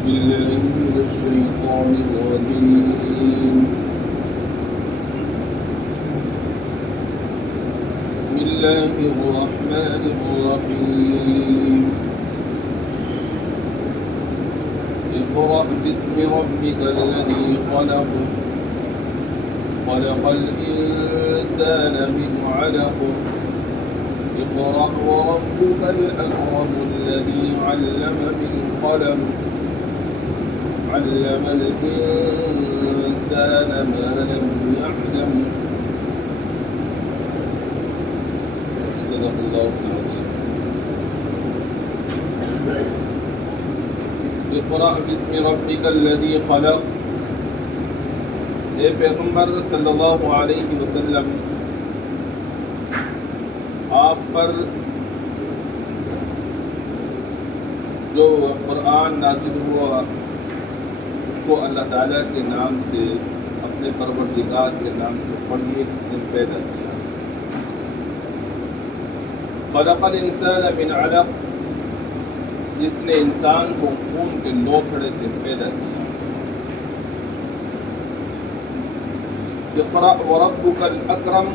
بالله من الشيطان الرجيم. بسم الله الرحمن الرحيم. اقرأ باسم ربك الذي خلق خلق الإنسان من علق اقرأ وربك الأكرم الذي علم بالقلم علم الإنسان ما لم يعلم. صدق الله العظيم. اقرأ باسم ربك الذي خلق. اے پیغمبر صلی اللہ علیہ وسلم، آپ پر جو قرآن نازل ہوا اس کو اللہ تعالیٰ کے نام سے، اپنے پروردگار کے نام سے پڑھیے جس نے پیدا کیا. خلق الانسان من علق، جس نے انسان کو خون کے لوتھڑے سے پیدا کیا. اقرأ وربک الاکرم،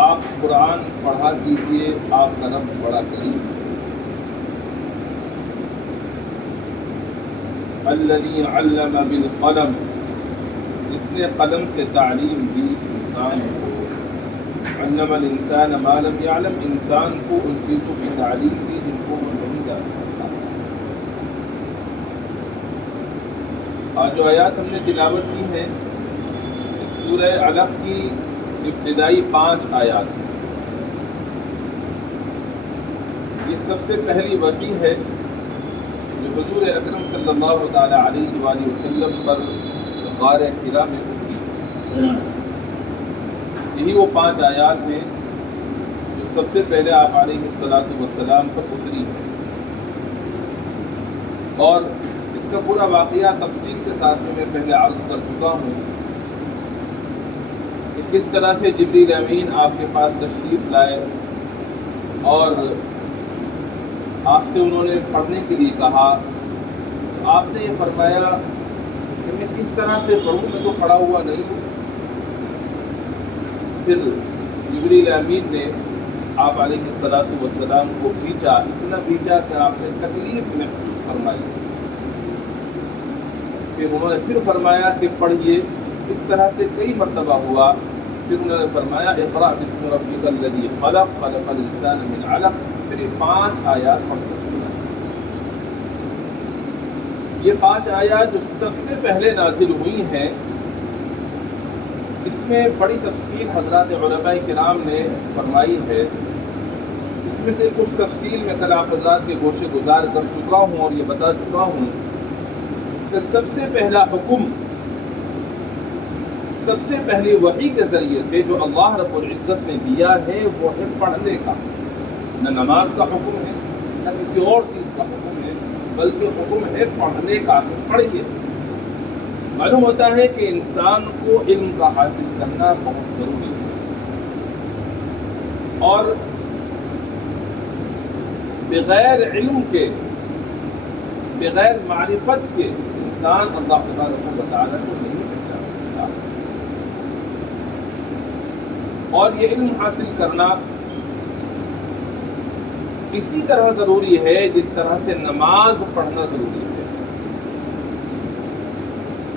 آپ قرآن پڑھا کیجئے، آپ کا رب بڑا کریم. الذی علم بالقلم، جس نے قلم سے تعلیم دی انسان کو. علم الانسان ما لم يعلم، انسان کو ان چیزوں کی تعلیم دی جن کو وہ نہیں جانتا. آج جو آیات ہم نے تلاوت کی ہیں سورہ علق کی ابتدائی 5 آیات ہیں. یہ سب سے پہلی وحی ہے جو حضور اکرم صلی اللہ تعالی علیہ وآلہ وسلم پر غار حرا میں اتری. یہی وہ 5 آیات ہیں جو سب سے پہلے آپ علیہ الصلوۃ والسلام پر اتری ہیں. اور اس کا پورا واقعہ تفصیل کے ساتھ میں پہلے عرض کر چکا ہوں کہ کس طرح سے جبریل امین آپ کے پاس تشریف لائے اور آپ سے انہوں نے پڑھنے کے لیے کہا. آپ نے یہ فرمایا کہ میں کس طرح سے پڑھوں، میں تو پڑھا ہوا نہیں ہوں. پھر جبریل امین نے آپ علیہ الصلوۃ والسلام کو کھینچا، اتنا کھینچا کہ آپ نے تکلیف محسوس فرمائی. پھر انہوں نے پھر فرمایا کہ پڑھیے. اس طرح سے کئی مرتبہ ہوا. پھر انہوں نے فرمایا اقرأ باسم ربک الذی خلق خلق الانسان من علق. پھر یہ 5 آیات پڑھ کر سنائیں. یہ 5 آیات جو سب سے پہلے نازل ہوئی ہیں، اس میں بڑی تفصیل حضرات علماء کرام نے فرمائی ہے. اس میں سے کچھ تفصیل میں کل آپ حضرات کے گوشے گزار کر چکا ہوں اور یہ بتا چکا ہوں کہ سب سے پہلا حکم، سب سے پہلی وحی کے ذریعے سے جو اللہ رب العزت نے دیا ہے وہ ہے پڑھنے کا. نہ نماز کا حکم ہے نہ کسی اور چیز کا حکم ہے، بلکہ حکم ہے پڑھنے کا. پڑھیے. معلوم ہوتا ہے کہ انسان کو علم کا حاصل کرنا بہت ضروری ہے، اور بغیر علم کے، بغیر معرفت کے انسان اللہ تبارک و تعالیٰ کو نہیں پہچان سکتا. اور یہ علم حاصل کرنا اسی طرح ضروری ہے جس طرح سے نماز پڑھنا ضروری ہے.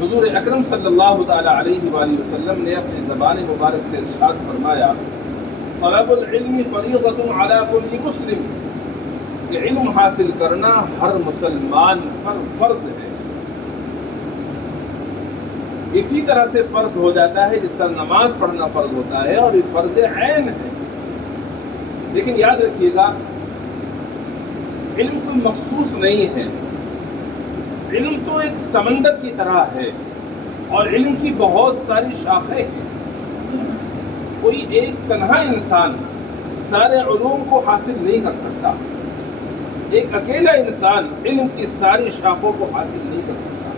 حضور اکرم صلی اللہ تعالی علیہ وآلہ وسلم نے اپنی زبان مبارک سے ارشاد فرمایا طلب العلم فریضۃ علی کل مسلم، کہ علم حاصل کرنا ہر مسلمان پر فرض ہے. اسی طرح سے فرض ہو جاتا ہے جس طرح نماز پڑھنا فرض ہوتا ہے، اور یہ فرض عین ہے. لیکن یاد رکھیے گا علم کوئی مخصوص نہیں ہے. علم تو ایک سمندر کی طرح ہے، اور علم کی بہت ساری شاخیں ہیں. کوئی ایک تنہا انسان سارے علوم کو حاصل نہیں کر سکتا. ایک اکیلا انسان علم کی ساری شاخوں کو حاصل نہیں کر سکتا.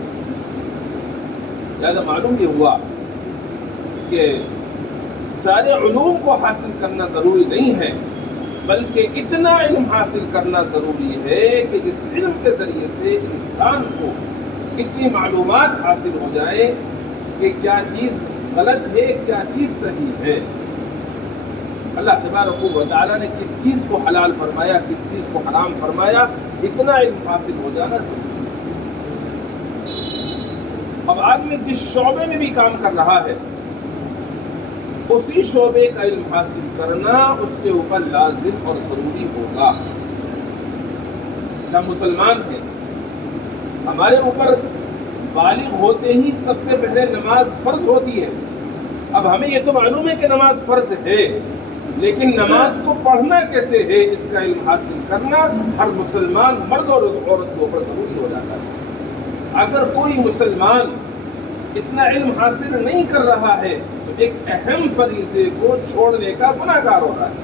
لہذا معلوم یہ ہوا کہ سارے علوم کو حاصل کرنا ضروری نہیں ہے، بلکہ اتنا علم حاصل کرنا ضروری ہے کہ جس علم کے ذریعے سے انسان کو اتنی معلومات حاصل ہو جائے کہ کیا چیز غلط ہے کیا چیز صحیح ہے، اللہ تبارک و تعالیٰ نے کس چیز کو حلال فرمایا کس چیز کو حرام فرمایا، اتنا علم حاصل ہو جانا ضروری ہے۔ اب آدمی جس شعبے میں بھی کام کر رہا ہے اسی شعبے کا علم حاصل کرنا اس کے اوپر لازم اور ضروری ہوگا۔ ہم مسلمان ہیں، ہمارے اوپر بالغ ہوتے ہی سب سے پہلے نماز فرض ہوتی ہے۔ اب ہمیں یہ تو معلوم ہے کہ نماز فرض ہے، لیکن نماز کو پڑھنا کیسے ہے اس کا علم حاصل کرنا ہر مسلمان مرد اور عورت کے اوپر ضروری ہو جاتا ہے۔ اگر کوئی مسلمان اتنا علم حاصل نہیں کر رہا ہے تو ایک اہم فریضے کو چھوڑنے کا گناہ گار ہو رہا ہے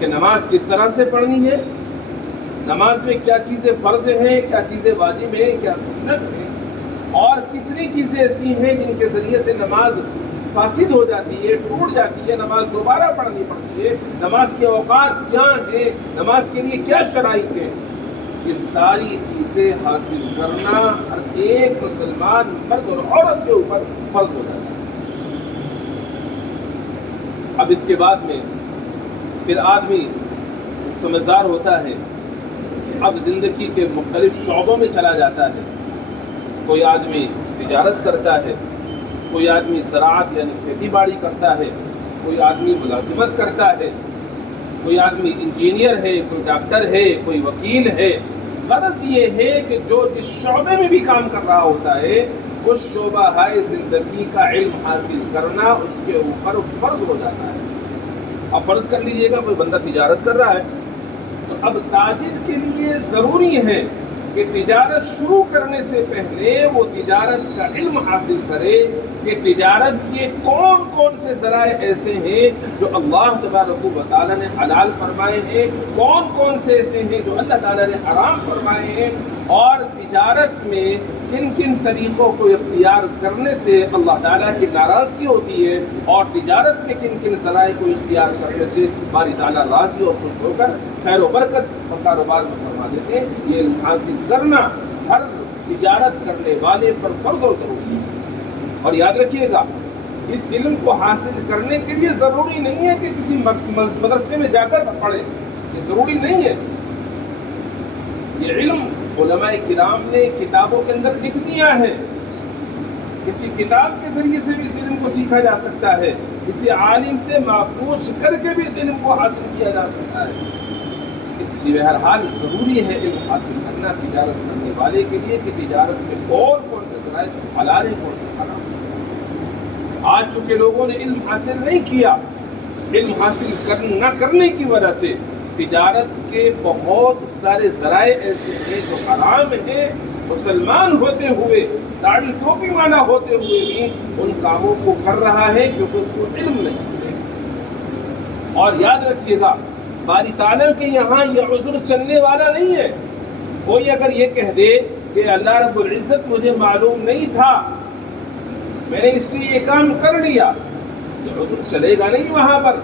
کہ نماز کس طرح سے پڑھنی ہے، نماز میں کیا چیزیں فرض ہیں کیا چیزیں واجب ہیں کیا سنت ہیں، اور کتنی چیزیں ایسی ہیں جن کے ذریعے سے نماز فاسد ہو جاتی ہے ٹوٹ جاتی ہے، نماز دوبارہ پڑھنی پڑتی ہے، نماز کے اوقات کیا ہیں، نماز کے لیے کیا شرائط ہیں، یہ ساری چیزیں حاصل کرنا ہر ایک مسلمان مرد اور عورت کے اوپر فرض ہو جاتا ہے۔ اب اس کے بعد میں پھر آدمی سمجھدار ہوتا ہے، اب زندگی کے مختلف شعبوں میں چلا جاتا ہے۔ کوئی آدمی تجارت کرتا ہے، کوئی آدمی زراعت یعنی کھیتی باڑی کرتا ہے، کوئی آدمی ملازمت کرتا ہے، کوئی آدمی انجینئر ہے، کوئی ڈاکٹر ہے، کوئی وکیل ہے۔ غرض یہ ہے کہ جو جس شعبے میں بھی کام کر رہا ہوتا ہے اس شعبہ ہے زندگی کا علم حاصل کرنا اس کے اوپر فرض ہو جاتا ہے۔ اب فرض کر لیجئے گا کوئی بندہ تجارت کر رہا ہے تو اب تاجر کے لیے ضروری ہے کہ تجارت شروع کرنے سے پہلے وہ تجارت کا علم حاصل کرے کہ تجارت کے کون کون سے ذرائع ایسے ہیں جو اللہ تبارک و تعالیٰ نے حلال فرمائے ہیں، کون کون سے ایسے ہیں جو اللہ تعالیٰ نے حرام فرمائے ہیں، اور تجارت میں کن کن طریقوں کو اختیار کرنے سے اللہ تعالیٰ کی ناراضگی ہوتی ہے، اور تجارت میں کن کن ذرائع کو اختیار کرنے سے باری تعالیٰ راضی اور خوش ہو کر خیر و برکت کاروبار میں فرما دیتے ہیں۔ یہ علم حاصل کرنا ہر تجارت کرنے والے پر فرض اور ضروری ہے۔ اور یاد رکھیے گا اس علم کو حاصل کرنے کے لیے ضروری نہیں ہے کہ کسی مدرسے میں جا کر پڑھے، یہ ضروری نہیں ہے۔ یہ علم علماء کرام نے کتابوں کے اندر لکھ دیا ہے، کسی کتاب کے ذریعے سے بھی اس علم کو سیکھا جا سکتا ہے، کسی عالم سے ماپوچھ کر کے بھی اس علم کو حاصل کیا جا سکتا ہے۔ اس لیے بہرحال ضروری ہے علم حاصل کرنا تجارت کرنے والے کے لیے کہ تجارت میں کون کون سے ذرائع حلال ہیں کون سے حرام ہیں۔ آج چونکہ لوگوں نے علم حاصل نہیں کیا، علم حاصل نہ کرنے کی وجہ سے تجارت کے بہت سارے ذرائع ایسے ہیں جو حرام ہیں، مسلمان ہوتے ہوئے داڑھی ٹوپی والا ہوتے ہوئے بھی ان کاموں کو کر رہا ہے کیونکہ اس کو علم نہیں ہے۔ اور یاد رکھیے گا باری تعالیٰ کے یہاں یہ عذر چلنے والا نہیں ہے۔ کوئی اگر یہ کہہ دے کہ اللہ رب العزت مجھے معلوم نہیں تھا میں نے اس لیے یہ کام کر لیا، یہ عذر چلے گا نہیں وہاں پر۔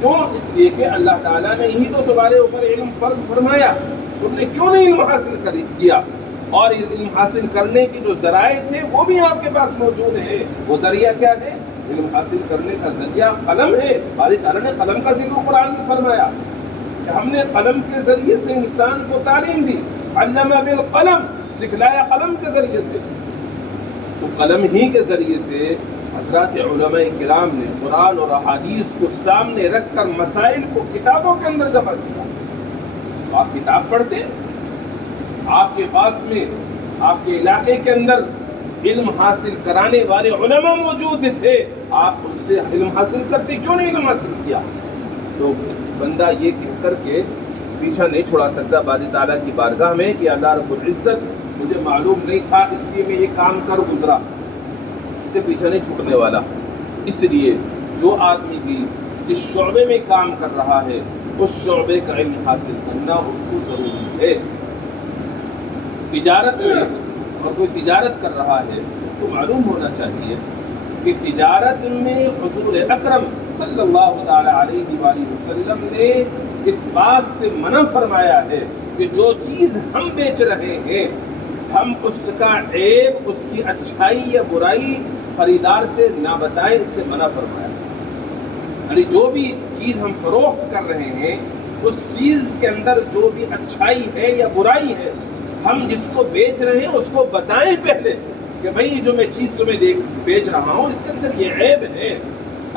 کیوں؟ اس لیے کہ اللہ تعالیٰ نے ہی تو تمہارے اوپر علم فرض فرمایا، تم نے کیوں نہیں علم حاصل کیا؟ اور اس علم حاصل کرنے کی جو ذرائع تھے وہ بھی آپ کے پاس موجود ہیں۔ وہ ذریعہ کیا ہے؟ علم حاصل کرنے کا ذریعہ قلم ہے۔ باری تعالیٰ نے قلم کا ذکر قرآن میں فرمایا کہ ہم نے قلم کے ذریعے سے انسان کو تعلیم دی، علم بالقلم، سکھلایا قلم کے ذریعے سے۔ تو قلم ہی کے ذریعے سے حضرات علماء کرام نے قرآن اور احادیث کو سامنے رکھ کر مسائل کو کتابوں کے اندر جمع کیا۔ تو آپ کتاب پڑھتے، آپ کے پاس میں آپ کے علاقے کے اندر علم حاصل کرانے والے علماء موجود تھے، آپ ان سے علم حاصل کرتے، کیوں نہیں علم حاصل کیا؟ تو بندہ یہ کہہ کر کے پیچھا نہیں چھڑا سکتا باری تعالیٰ کی بارگاہ میں کہ اللہ رب العزت مجھے معلوم نہیں تھا اس لیے میں یہ کام کر گزرا، اس سے پیچھا نہیں چھوٹنے والا۔ اس لیے جو آدمی بھی جس شعبے میں کام کر رہا ہے اس شعبے کا علم حاصل کرنا اس کو ضروری ہے۔ تجارت میں اور کوئی تجارت کر رہا ہے اس کو معلوم ہونا چاہیے کہ تجارت میں حضور اکرم صلی اللہ تعالی علیہ وآلہ وسلم نے اس بات سے منع فرمایا ہے کہ جو چیز ہم بیچ رہے ہیں ہم اس کا عیب، اس کی اچھائی یا برائی خریدار سے نہ بتائیں، اس سے منع فرمایا ہے۔ یعنی جو بھی چیز ہم فروخت کر رہے ہیں اس چیز کے اندر جو بھی اچھائی ہے یا برائی ہے ہم جس کو بیچ رہے ہیں اس کو بتائیں پہلے کہ بھئی جو میں چیز تمہیں بیچ رہا ہوں اس کے اندر یہ عیب ہے۔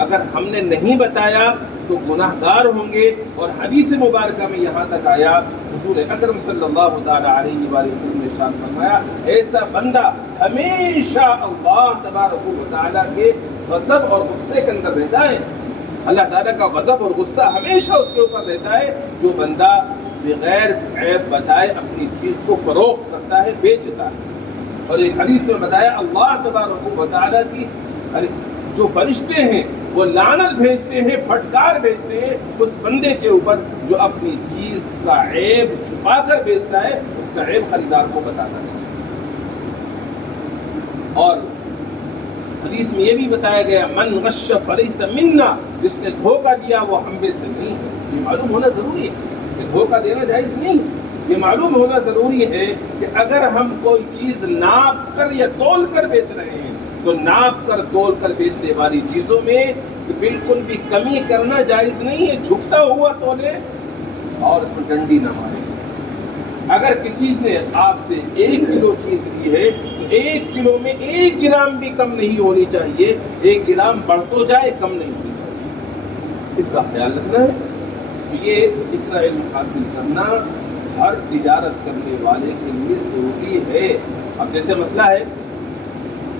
اگر ہم نے نہیں بتایا تو گناہ گار ہوں گے۔ اور حدیث مبارکہ میں یہاں تک آیا، حضور اکرم صلی اللہ تعالی علیہ وآلہ وسلم نے ارشاد فرمایا ایسا بندہ ہمیشہ اللہ تبارک و تعالیٰ کے غضب اور غصے کے اندر رہتا ہے۔ اللہ تعالیٰ کا غضب اور غصہ ہمیشہ اس کے اوپر رہتا ہے جو بندہ بغیر عیب بتائے اپنی چیز کو فروخت کرتا ہے، بیچتا ہے۔ اور ایک حدیث میں بتایا اللہ تبارک و تعالیٰ کی جو فرشتے ہیں وہ لعنت بھیجتے ہیں، پھٹکار بھیجتے ہیں اس بندے کے اوپر جو اپنی چیز کا عیب چھپا کر بیچتا ہے، اس کا عیب خریدار کو بتاتا ہے۔ اور حدیث میں یہ بھی بتایا گیا من غش فلیس منا، جس نے دھوکہ دیا وہ ہم میں سے نہیں ہے۔ یہ معلوم ہونا ضروری ہے کہ دھوکہ دینا جائز نہیں۔ یہ معلوم ہونا ضروری ہے کہ اگر ہم کوئی چیز ناپ کر یا تول کر بیچ رہے ہیں تو ناپ کر تول کر بیچنے والی چیزوں میں بالکل بھی کمی کرنا جائز نہیں ہے۔ جھکتا ہوا تولے اور اس میں ڈنڈی نہ مارے۔ اگر کسی نے آپ سے 1 کلو چیز لی ہے تو 1 کلو میں 1 گرام بھی کم نہیں ہونی چاہیے، 1 گرام بڑھ تو جائے کم نہیں ہونی چاہیے، اس کا خیال رکھنا ہے۔ یہ اتنا علم حاصل کرنا ہر تجارت کرنے والے کے لیے ضروری ہے۔ اب جیسے مسئلہ ہے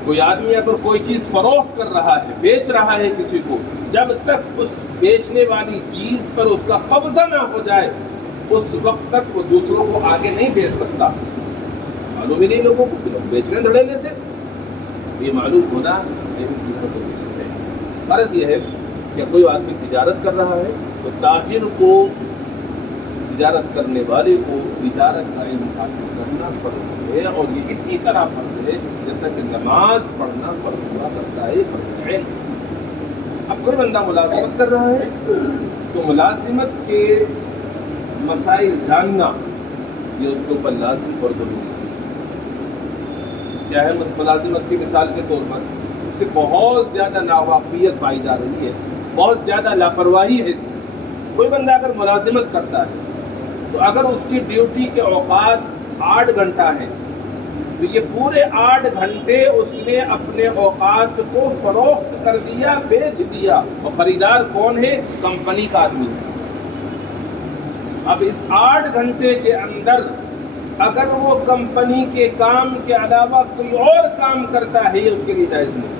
کوئی آدمی اگر کوئی چیز فروخت کر رہا ہے، بیچ رہا ہے کسی کو، جب تک اس بیچنے والی چیز پر اس کا قبضہ نہ ہو جائے اس وقت تک وہ دوسروں کو آگے نہیں بیچ سکتا۔ معلوم ہی نہیں لوگوں کو کہ لوگ بیچ رہے ہیں دھڑیلے سے، یہ معلوم ہونا ضروری ہے۔ غرض یہ ہے کہ کوئی آدمی تجارت کر رہا ہے تو تاجر کو، تجارت کرنے والے کو تجارت کا علم حاصل کرنا فرض ہے، اور یہ اسی طرح فرض ہے جیسا کہ نماز پڑھنا فرض ہوا کرتا ہے، فرض ہے۔ اب کوئی بندہ ملازمت کر رہا ہے تو ملازمت کے مسائل جاننا یہ اس کے اوپر لازم اور ضروری ہے۔ کیا ہے ملازمت کی مثال کے طور پر اس سے بہت زیادہ ناواقفیت پائی جا رہی ہے، بہت زیادہ لاپرواہی ہے اس میں۔ کوئی بندہ اگر ملازمت کرتا ہے تو اگر اس کی ڈیوٹی کے اوقات 8 گھنٹہ ہیں تو یہ پورے 8 گھنٹے اس نے اپنے اوقات کو فروخت کر دیا، بیچ دیا، اور خریدار کون ہے؟ کمپنی کا آدمی ہے۔ اب اس 8 گھنٹے کے اندر اگر وہ کمپنی کے کام کے علاوہ کوئی اور کام کرتا ہے یہ اس کے لیے جائز نہیں۔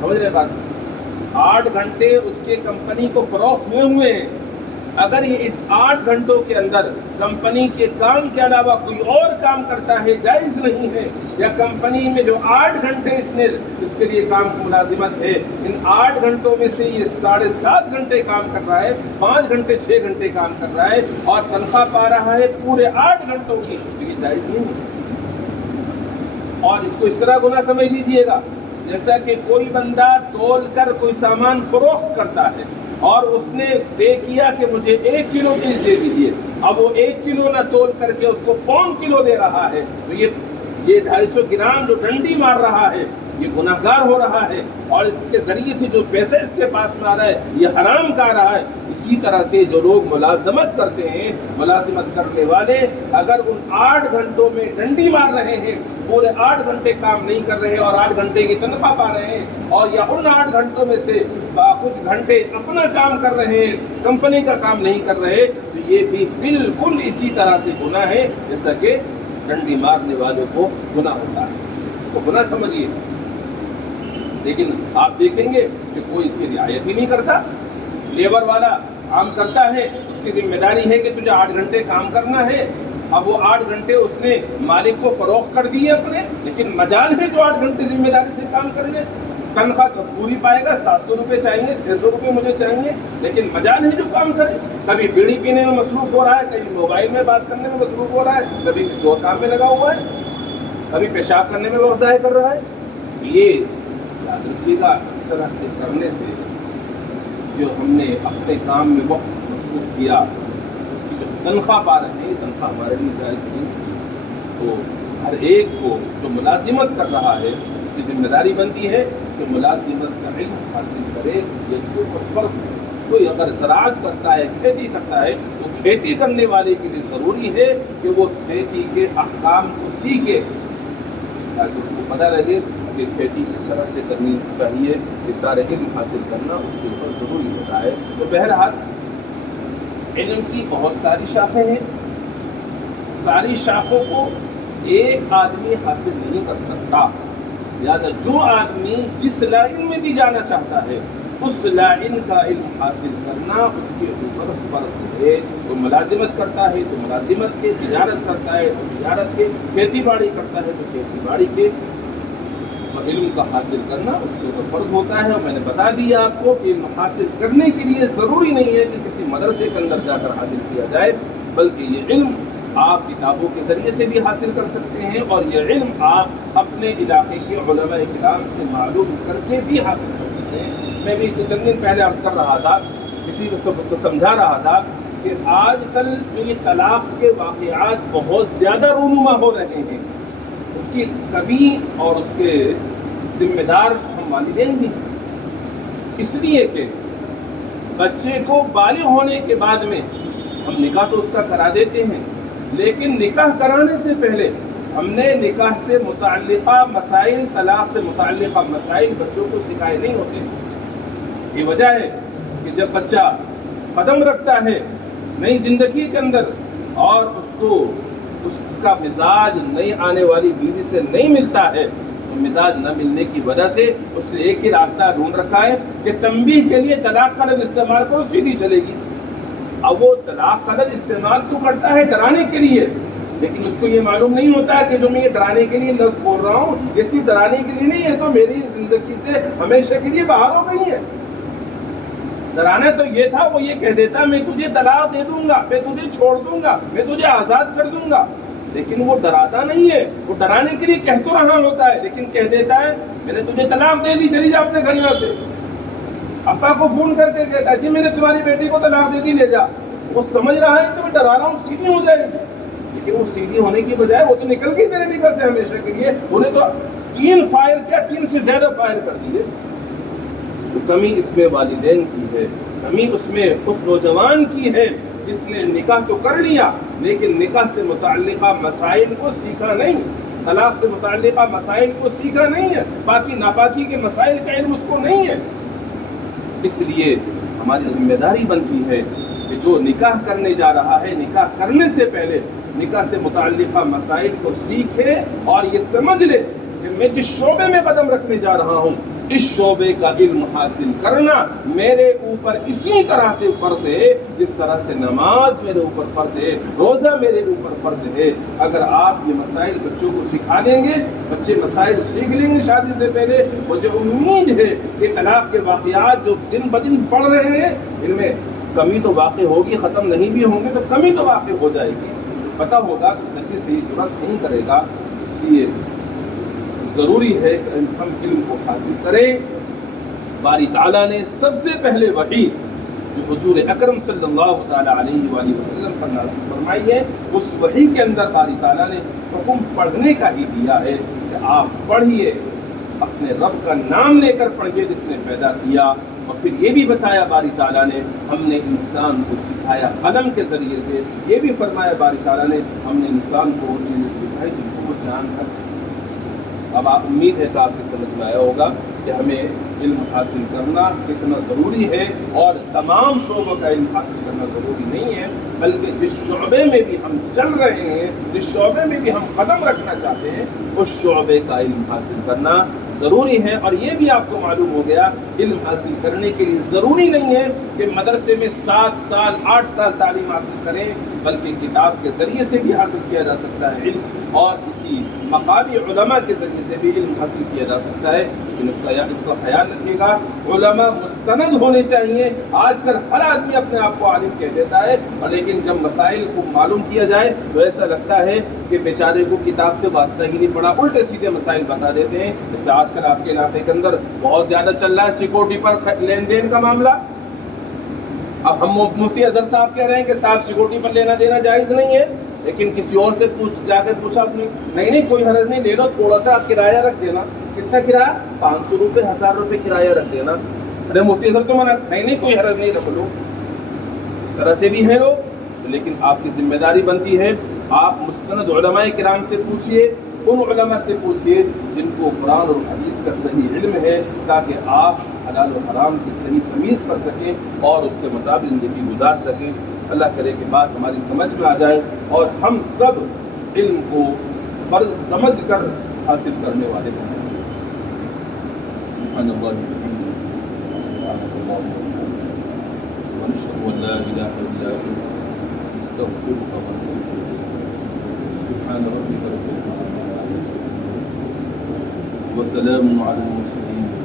سمجھ رہے بات؟ 8 گھنٹے اس کے کمپنی کو فروخت ہوئے ہیں، اگر یہ اس 8 گھنٹوں کے اندر کمپنی کے کام کے علاوہ کوئی اور کام کرتا ہے جائز نہیں ہے، یا کمپنی میں جو 8 گھنٹے اس کے لیے کام کی ملازمت ہے ان 8 گھنٹوں میں سے یہ 7.5 گھنٹے کام کر رہا ہے، 5 گھنٹے 6 گھنٹے کام کر رہا ہے اور تنخواہ پا رہا ہے پورے 8 گھنٹوں کی، تو یہ جائز نہیں ہے۔ اور اس کو اس طرح گناہ سمجھ لیجئے گا جیسا کہ کوئی بندہ تول کر کوئی سامان فروخت کرتا ہے اور اس نے طے کیا کہ مجھے 1 کلو چیز دے دیجئے، اب وہ 1 کلو نہ تول کر کے اس کو 1.25 کلو دے رہا ہے، تو یہ 250 گرام جو ڈنڈی مار رہا ہے یہ گناہ گار ہو رہا ہے، اور اس کے ذریعے سے جو پیسے اس کے پاس میں آ رہا ہے یہ حرام کا رہا ہے۔ اسی طرح سے جو لوگ ملازمت کرتے ہیں، ملازمت کرنے والے اگر ان 8 گھنٹوں میں ڈنڈی مار رہے ہیں، پورے 8 گھنٹے کام نہیں کر رہے اور 8 گھنٹے کی تنخواہ پا رہے ہیں، اور یا ان 8 گھنٹوں میں سے کچھ گھنٹے اپنا کام کر رہے ہیں، کمپنی کا کام نہیں کر رہے، تو یہ بھی بالکل اسی طرح سے گناہ ہے جیسا کہ ڈنڈی مارنے والوں کو گناہ ہوتا ہے۔ اس کو گناہ سمجھیے، لیکن آپ دیکھیں گے کہ کوئی اس کی رعایت ہی نہیں کرتا۔ لیبر والا کام کرتا ہے، اس کی ذمہ داری ہے کہ تجھے 8 گھنٹے کام کرنا ہے، اب وہ 8 گھنٹے اس نے مالک کو فروخت کر دیے اپنے، لیکن مجال ہے جو 8 گھنٹے ذمہ داری سے کام کر لے، تنخواہ تو پوری پائے گا، 700 روپے چاہیے، 600 روپے مجھے چاہیے، لیکن مجال ہے جو کام کرے، کبھی بیڑی پینے میں مصروف ہو رہا ہے، کبھی موبائل میں بات کرنے میں مصروف ہو رہا ہے، کبھی کسی اور کام میں لگا ہوا ہے، کبھی پیشاب کرنے میں وقت ضائع کر رہا ہے۔ یہ یاد رکھیے گا، اس طرح سے کرنے سے جو ہم نے اپنے کام میں وقت مصروف کیا اس کی جو تنخواہ پا رہے ہیں تنخواہ ہمارے لیے جائز نہیں. تو ہر ایک کو جو ملازمت کر رہا ہے اس کی ذمہ داری بنتی ہے کہ ملازمت کا علم حاصل کرے. یہ اس کے اوپر فرض ہے. کوئی اگر زراعت کرتا ہے کھیتی کرتا ہے تو کھیتی کرنے والے کے لیے ضروری ہے کہ وہ کھیتی کے احکام کو سیکھے تاکہ اس کو پتہ لگے کہ کھیتی کس طرح سے کرنی چاہیے. یہ سارے علم حاصل کرنا اس کے اوپر ضروری ہوتا ہے. تو بہرحال علم کی بہت ساری شاخیں ہیں. ساری شاخوں کو ایک آدمی حاصل نہیں کر سکتا. لہٰذا جو آدمی جس لائن میں بھی جانا چاہتا ہے اس لائن کا علم حاصل کرنا اس کے اوپر فرض ہے. تو ملازمت کرتا ہے تو ملازمت کے، تجارت کرتا ہے تو تجارت کے، کھیتی باڑی کرتا ہے تو کھیتی باڑی کے علم کا حاصل کرنا اس کے اوپر فرض ہوتا ہے. اور میں نے بتا دیا آپ کو کہ علم حاصل کرنے کے لیے ضروری نہیں ہے کہ کسی مدرسے کے اندر جا کر حاصل کیا جائے، بلکہ یہ علم آپ کتابوں کے ذریعے سے بھی حاصل کر سکتے ہیں اور یہ علم آپ اپنے علاقے کے علماء کرام سے معلوم کر کے بھی حاصل کر سکتے ہیں. میں بھی چند دن پہلے عرض کر رہا تھا، کسی کو سمجھا رہا تھا کہ آج کل جو یہ طلاق کے واقعات بہت زیادہ رونما ہو رہے ہیں اس کی کمی اور اس کے ذمہ دار ہم والدین بھی ہیں. اس لیے کہ بچے کو بالغ ہونے کے بعد میں ہم نکاح تو اس کا کرا دیتے ہیں، لیکن نکاح کرانے سے پہلے ہم نے نکاح سے متعلقہ مسائل، طلاق سے متعلقہ مسائل بچوں کو سکھائے نہیں ہوتے. یہ وجہ ہے کہ جب بچہ قدم رکھتا ہے نئی زندگی کے اندر اور اس کا مزاج نئی آنے والی بیوی سے نہیں ملتا ہے تو مزاج نہ ملنے کی وجہ سے اس نے ایک ہی راستہ ڈھونڈ رکھا ہے کہ تنبیہ کے لیے طلاق کا لفظ استعمال کرو سیدھی چلے گی. اب وہ طلاق کا لفظ استعمال تو کرتا ہے ڈرانے کے لیے، لیکن اس کو یہ معلوم نہیں ہوتا ہے کہ جو میں یہ ڈرانے کے لیے لفظ بول رہا ہوں یہ صرف ڈرانے کے لیے نہیں ہے، تو میری زندگی سے ہمیشہ کے لیے باہر ہو گئی ہے. ڈرانا تو یہ تھا، وہ یہ کہہ دیتا میں تجھے طلاق دے دوں گا، میں تجھے چھوڑ دوں گا، میں تجھے آزاد کر دوں گا، لیکن وہ ڈراتا نہیں ہے. وہ ڈرانے کے لیے کہہ تو رہا ہوتا ہے لیکن کہہ دیتا ہے میں نے تجھے طلاق دے دی، چلی جا اپنے گھر یہاں سے. ابا کو فون کر کے کہتا ہے جی میں نے تمہاری بیٹی کو طلاق دے دی، لے جا. وہ سمجھ رہا ہے کہ میں ڈرا رہا ہوں سیدھی ہو جائے گی، لیکن وہ سیدھی ہونے کی بجائے وہ تو نکل گئی تیرے نکل سے ہمیشہ کے لیے. انہیں تو 3 فائر کیا، 3 سے زیادہ فائر کر دیے. تو کمی اس میں والدین کی ہے، کمی اس میں اس نوجوان کی ہے جس نے نکاح تو کر لیا لیکن نکاح سے متعلقہ مسائل کو سیکھا نہیں، طلاق سے متعلقہ مسائل کو سیکھا نہیں ہے، باقی ناپاکی کے مسائل کا علم اس کو نہیں ہے. اس لیے ہماری ذمہ داری بنتی ہے کہ جو نکاح کرنے جا رہا ہے نکاح کرنے سے پہلے نکاح سے متعلقہ مسائل کو سیکھے اور یہ سمجھ لے کہ میں جس شعبے میں قدم رکھنے جا رہا ہوں اس شعبے کا علم حاصل کرنا میرے اوپر اسی طرح سے فرض ہے جس طرح سے نماز میرے اوپر فرض ہے، روزہ میرے اوپر فرض ہے. اگر آپ یہ مسائل بچوں کو سکھا دیں گے، بچے مسائل سیکھ لیں گے شادی سے پہلے، مجھے امید ہے کہ طلاق کے واقعات جو دن بدن بڑھ رہے ہیں ان میں کمی تو واقع ہوگی، ختم نہیں بھی ہوں گے تو کمی تو واقع ہو جائے گی. پتہ ہوگا تو جلدی سے یہ ضرورت نہیں کرے گا. اس لیے ضروری ہے کہ ہم علم کو حاصل کریں. باری تعالیٰ نے سب سے پہلے وحی جو حضور اکرم صلی اللہ تعالیٰ علیہ وآلہ وسلم پر نازل فرمائی ہے، اس وحی کے اندر باری تعالیٰ نے حکم پڑھنے کا ہی دیا ہے کہ آپ پڑھیے، اپنے رب کا نام لے کر پڑھیے جس نے پیدا کیا. اور پھر یہ بھی بتایا باری تعالیٰ نے ہم نے انسان کو سکھایا قلم کے ذریعے سے. یہ بھی فرمایا باری تعالیٰ نے ہم نے انسان کو وہ چیزیں سکھائی جن کو وہ جان کر. اب آپ امید ہے کہ آپ کی سمجھ میں آیا ہوگا کہ ہمیں علم حاصل کرنا کتنا ضروری ہے، اور تمام شعبوں کا علم حاصل کرنا ضروری نہیں ہے، بلکہ جس شعبے میں بھی ہم چل رہے ہیں، جس شعبے میں بھی ہم قدم رکھنا چاہتے ہیں اس شعبے کا علم حاصل کرنا ضروری ہے. اور یہ بھی آپ کو معلوم ہو گیا علم حاصل کرنے کے لیے ضروری نہیں ہے کہ مدرسے میں 7 سال 8 سال تعلیم حاصل کریں بلکہ کتاب کے ذریعے سے بھی حاصل کیا جا سکتا ہے علم، اور کسی مقامی علماء کے ذریعے سے بھی علم حاصل کیا جا سکتا ہے. لیکن اس کا خیال رکھیے گا، علماء مستند ہونے چاہیے. آج کل ہر آدمی اپنے آپ کو عالم کہہ دیتا ہے، اور لیکن جب مسائل کو معلوم کیا جائے تو ایسا لگتا ہے کہ بیچارے کو کتاب سے واسطہ ہی نہیں پڑا، الٹے سیدھے مسائل بتا دیتے ہیں. جیسے آج کل آپ کے علاقے کے اندر بہت زیادہ چل رہا ہے سیکورٹی پر لین دین کا معاملہ. اب ہم مفتی اظہر صاحب کہہ رہے ہیں کہ صاحب سیکورٹی پر لینا دینا جائز نہیں ہے، لیکن کسی اور سے جا کر پوچھا آپ نے، نہیں کوئی حرج نہیں، لے لو، تھوڑا سا آپ کرایہ رکھ دینا. کتنا کرایہ؟ 500 روپے 1000 روپے کرایہ رکھ دینا. ارے مفتی اظہر تو منع، نہیں کوئی حرج نہیں، رکھ لو. اس طرح سے بھی ہیں لوگ. لیکن آپ کی ذمہ داری بنتی ہے، آپ مستند علماء کرام سے پوچھئے، ان علماء سے پوچھئے جن کو قرآن اور حدیث کا صحیح علم ہے، تاکہ آپ حلال و حرام کی صحیح تمیز کر سکیں اور اس کے مطابق زندگی گزار سکیں. اللہ کرے کہ بات ہماری سمجھ میں آ جائے اور ہم سب علم کو فرض سمجھ کر حاصل کرنے والے بنیں. سبحان اللہ سبحانک اللہم ونشهد ان لا اله الا انت نستغفرك ونتوب الیک. سبحان ربک رب العزة عما یصفون وسلام علی المرسلین.